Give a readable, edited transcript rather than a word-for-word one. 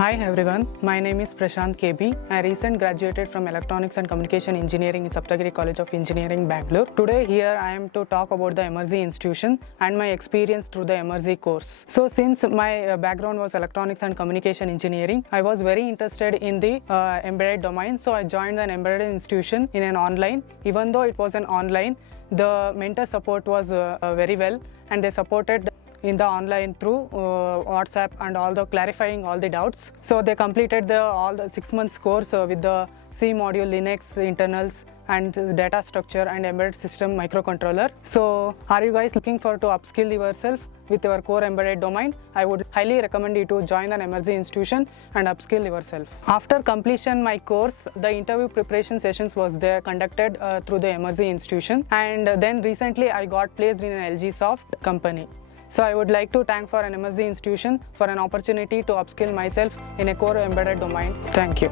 Hi everyone, my name is Prashant KB. I recently graduated from Electronics and Communication Engineering in Saptagiri College of Engineering, Bangalore. Today here I am to talk about the Emertxe institution and my experience through the Emertxe course. So since my background was Electronics and Communication Engineering, I was very interested in the embedded domain. So I joined an embedded institution in an online. Even though it was an online, the mentor support was very well, and they supported in the online through WhatsApp and all the clarifying all the doubts. So they completed all the 6 months course with the C module, Linux, internals and data structure and embedded system microcontroller. So are you guys looking for to upskill yourself with your core embedded domain? I would highly recommend you to join an Emertxe institution and upskill yourself. After completion my course, the interview preparation sessions was there conducted through the Emertxe institution, and then recently I got placed in an LG Soft company. So I would like to thank for an Emertxe institution for an opportunity to upskill myself in a core embedded domain. Thank you.